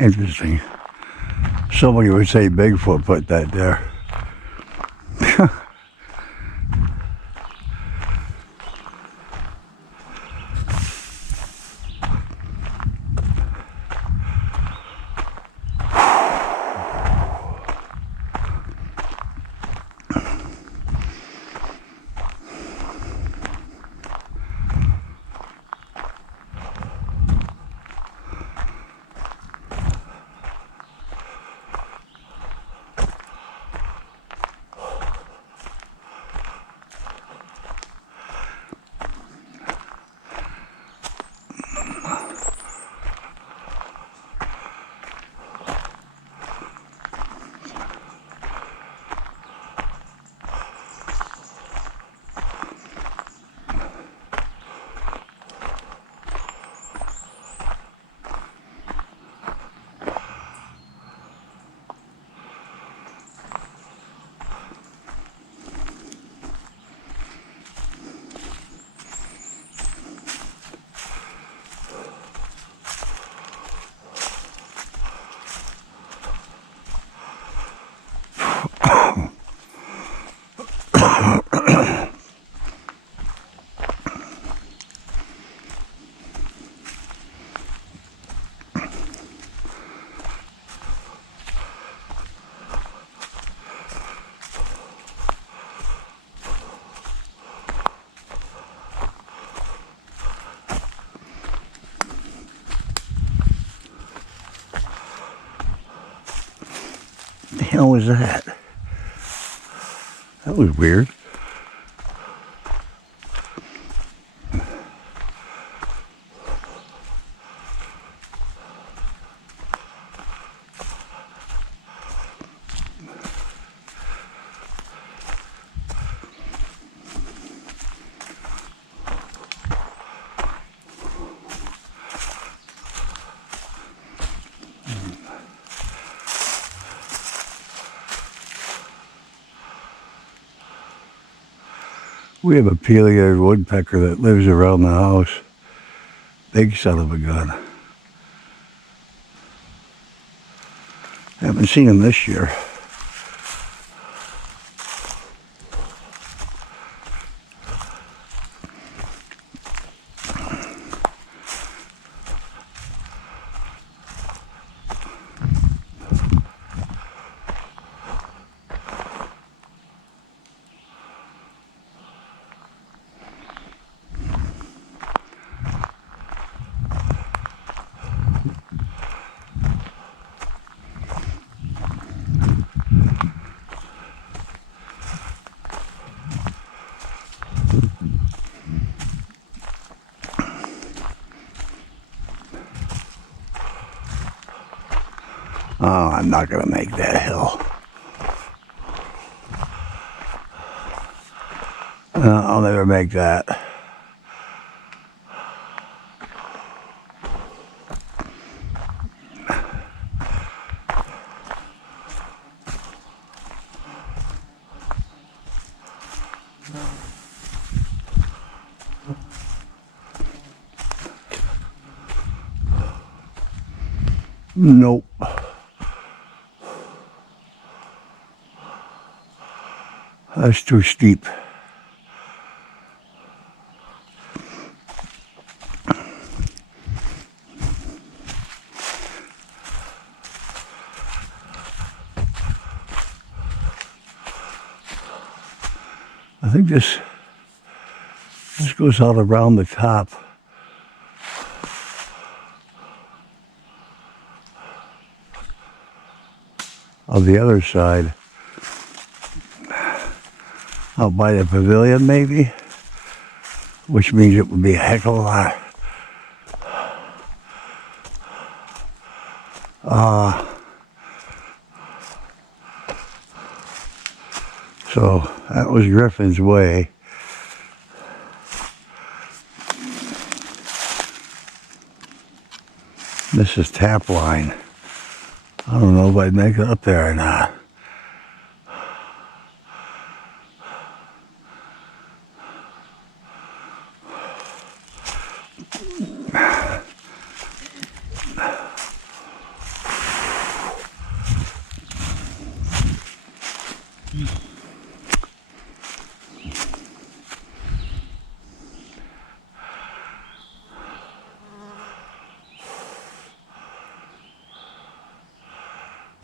Interesting. Somebody would say Bigfoot put that there. The hell was that? That was weird. We have a peely-eared woodpecker that lives around the house. Big son of a gun. Haven't seen him this year. Oh, I'm not going to make that hill. I'll never make that. Nope. That's too steep. I think this goes out around the top. Of the other side. Out by the pavilion maybe, which means it would be a heck of a lot. So that was Griffin's Way. This is Tap Line. I don't know if I'd make it up there or not.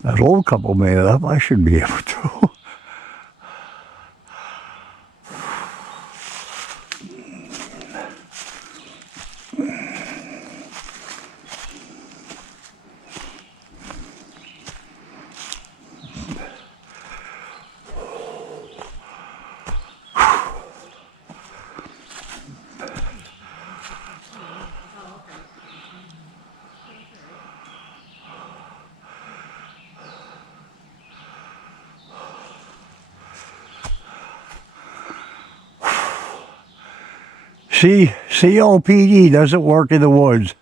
That old couple made it up. I should be able to. See, COPD doesn't work in the woods.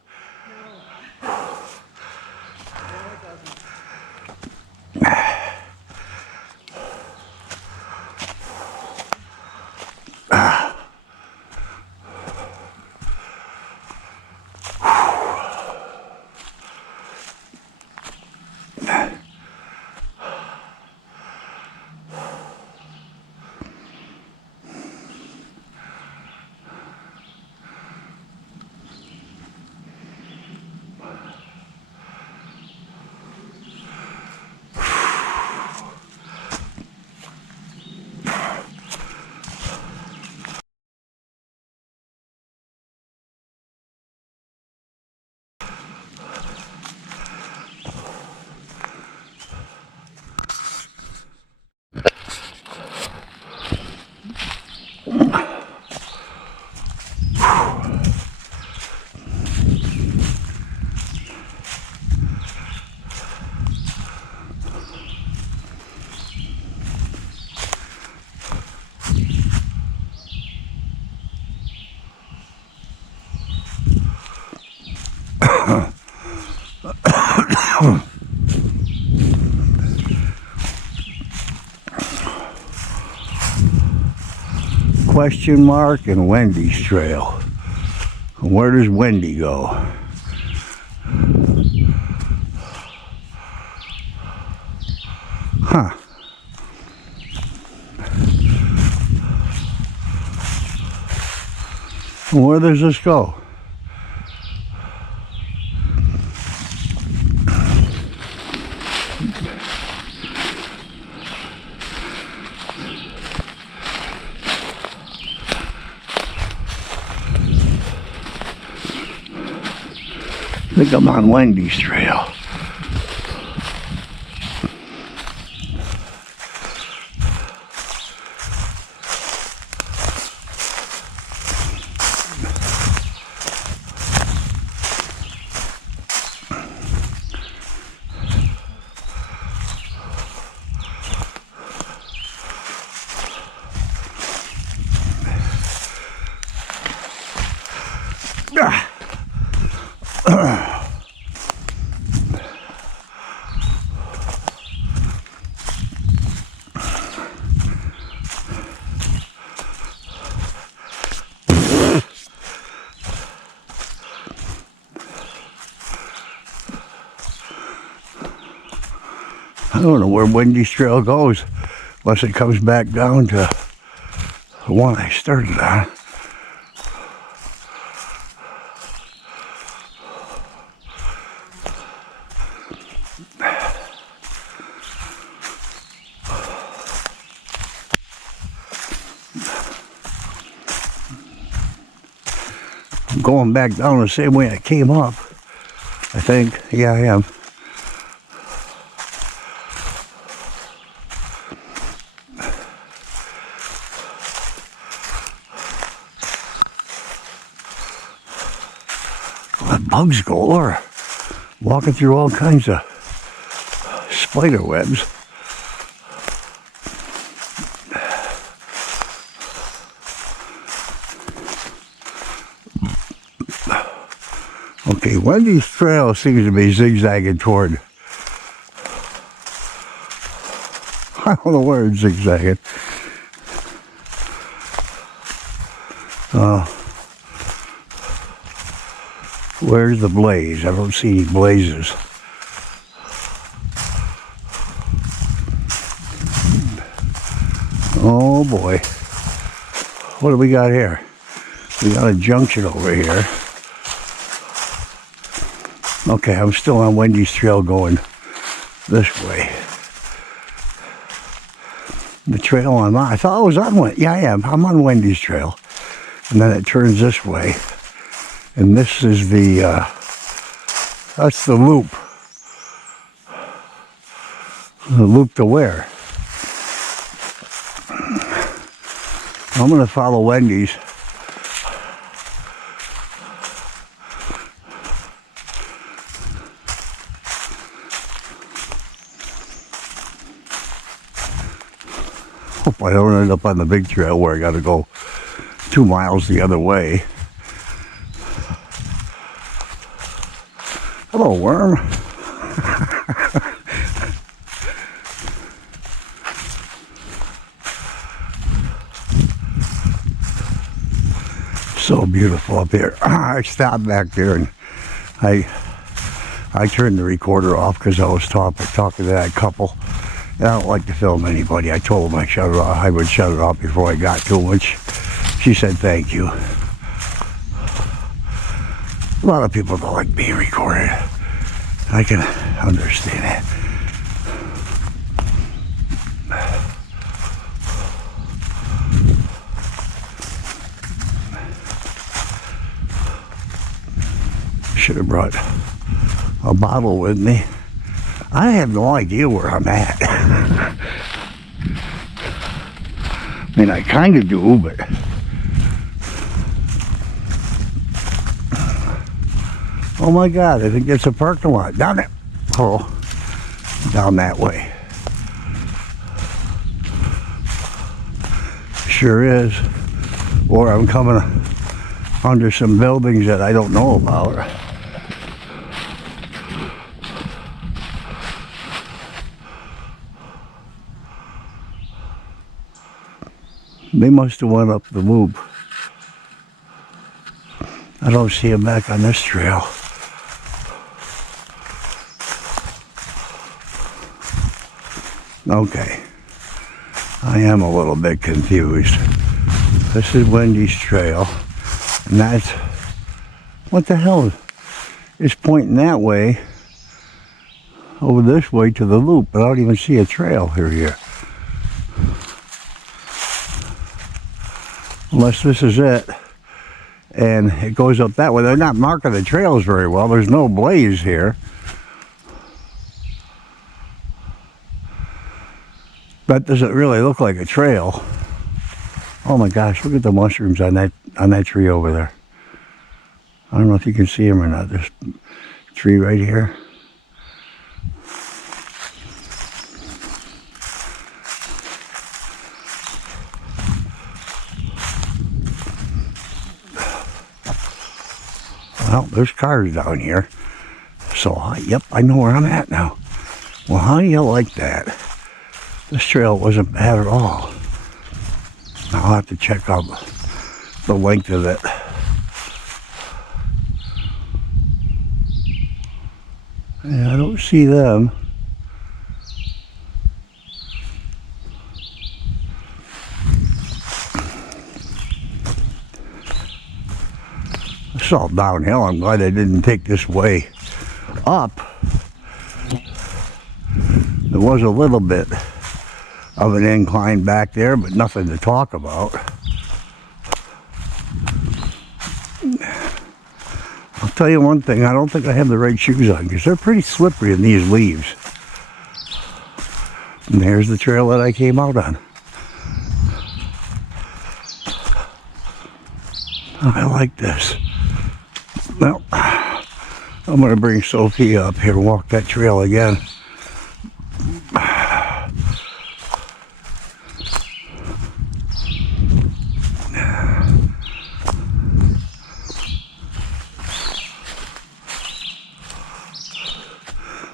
question mark and Wendy's trail. Where does Wendy go? Huh. Where does this go? I think I'm on Wendy's trail. I don't know where Wendy's trail goes unless it comes back down to the one I started on. I'm going back down the same way I came up, I think. Yeah, I am. Bugs galore, walking through all kinds of spider webs. Okay, Wendy's trail seems to be zigzagging toward, I don't know where it's zigzagging. Where's the blaze? I don't see any blazes. Oh boy. What do we got here? We got a junction over here. Okay, I'm still on Wendy's trail going this way. The trail I'm on, I thought I was on Wendy's. Yeah, I am. I'm on Wendy's trail. And then it turns this way. And this is the, that's the loop. The loop to where? I'm going to follow Wendy's. Hope I don't end up on the big trail where I got to go 2 miles the other way. Hello, worm. So beautiful up here. I stopped back there and I turned the recorder off because I was talking to that couple. And I don't like to film anybody. I told them I would shut it off before I got to them, which she said thank you. A lot of people don't like being recorded. I can understand it. Should have brought a bottle with me. I have no idea where I'm at. I mean, I kind of do, but oh my God, I think it's a parking lot. Down there. Oh, down that way. Sure is. Or I'm coming under some buildings that I don't know about. They must have went up the loop. I don't see them back on this trail. Okay. I am a little bit confused. This is Wendy's trail. And that's... What the hell? It's pointing that way. Over this way to the loop. But I don't even see a trail here. Unless this is it. And it goes up that way. They're not marking the trails very well. There's no blaze here. That doesn't really look like a trail. Oh my gosh, look at the mushrooms on that tree over there. I don't know if you can see them or not. This tree right here. Well, there's cars down here. So, yep, I know where I'm at now. Well, how do you like that? This trail wasn't bad at all. I'll have to check out the length of it. Yeah, I don't see them. It's all downhill. I'm glad I didn't take this way up. There was a little bit of an incline back there, but nothing to talk about. I'll tell you one thing, I don't think I have the right shoes on because they're pretty slippery in these leaves. And there's the trail that I came out on. I like this. Well, I'm going to bring Sophie up here and walk that trail again.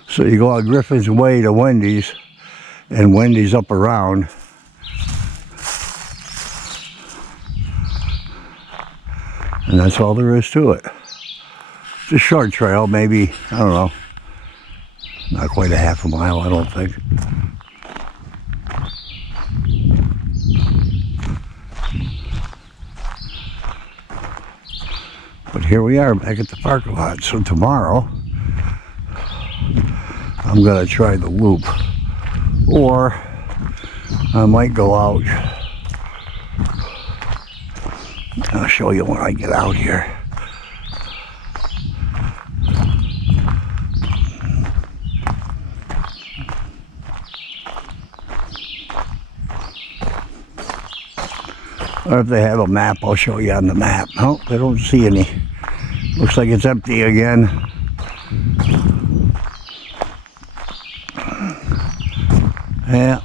So you go out Griffin's Way to Wendy's, and Wendy's up around. And that's all there is to it. It's a short trail, maybe, I don't know, not quite a half a mile, I don't think. But here we are back at the parking lot. So tomorrow, I'm going to try the loop. Or I might go out. I'll show you when I get out here. Or if they have a map, I'll show you on the map. No, I don't see any. Looks like it's empty again. Yeah.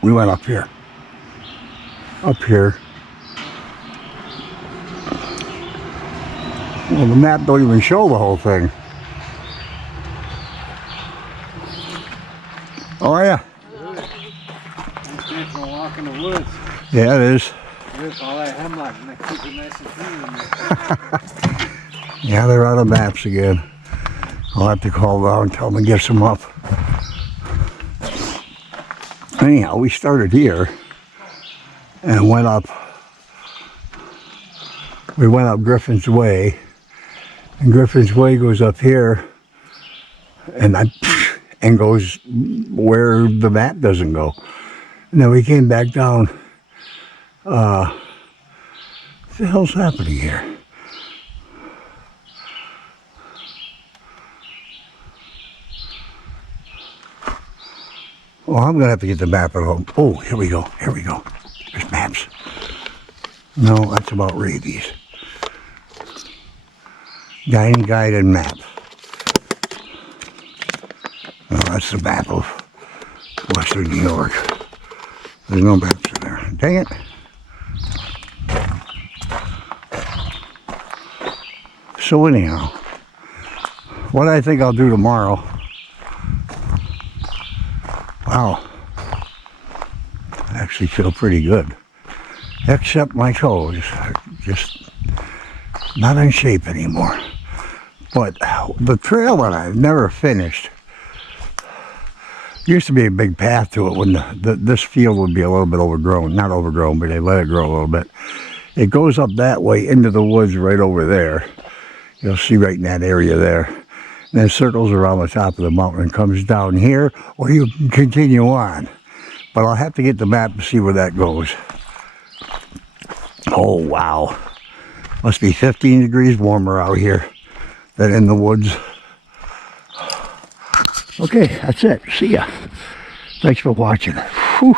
We went up here. Up here. Well, the map don't even show the whole thing. How are ya? Good. It's for a walk in the woods. Yeah, it is. With all that hemlock and that keeps it nice and clean in there. Yeah, they're out of maps again. I'll have to call down and tell them to get some up. Anyhow, we started here and went up. We went up Griffin's Way, and Griffin's Way goes up here, and goes where the map doesn't go. And then we came back down. What the hell's happening here? Well, I'm gonna have to get the map at home. Oh, here we go. Here we go. There's maps. No, that's about rabies. Guide and map. No, that's the map of Western New York. There's no maps in there. Dang it. So anyhow, what I think I'll do tomorrow, wow, I actually feel pretty good. Except my toes are just not in shape anymore. But the trail that I've never finished, used to be a big path to it when this field would be a little bit overgrown. Not overgrown, but they let it grow a little bit. It goes up that way into the woods right over there. You'll see right in that area there. And then circles around the top of the mountain and comes down here, or you can continue on. But I'll have to get the map to see where that goes. Oh, wow. Must be 15 degrees warmer out here than in the woods. Okay, that's it. See ya. Thanks for watching. Whew.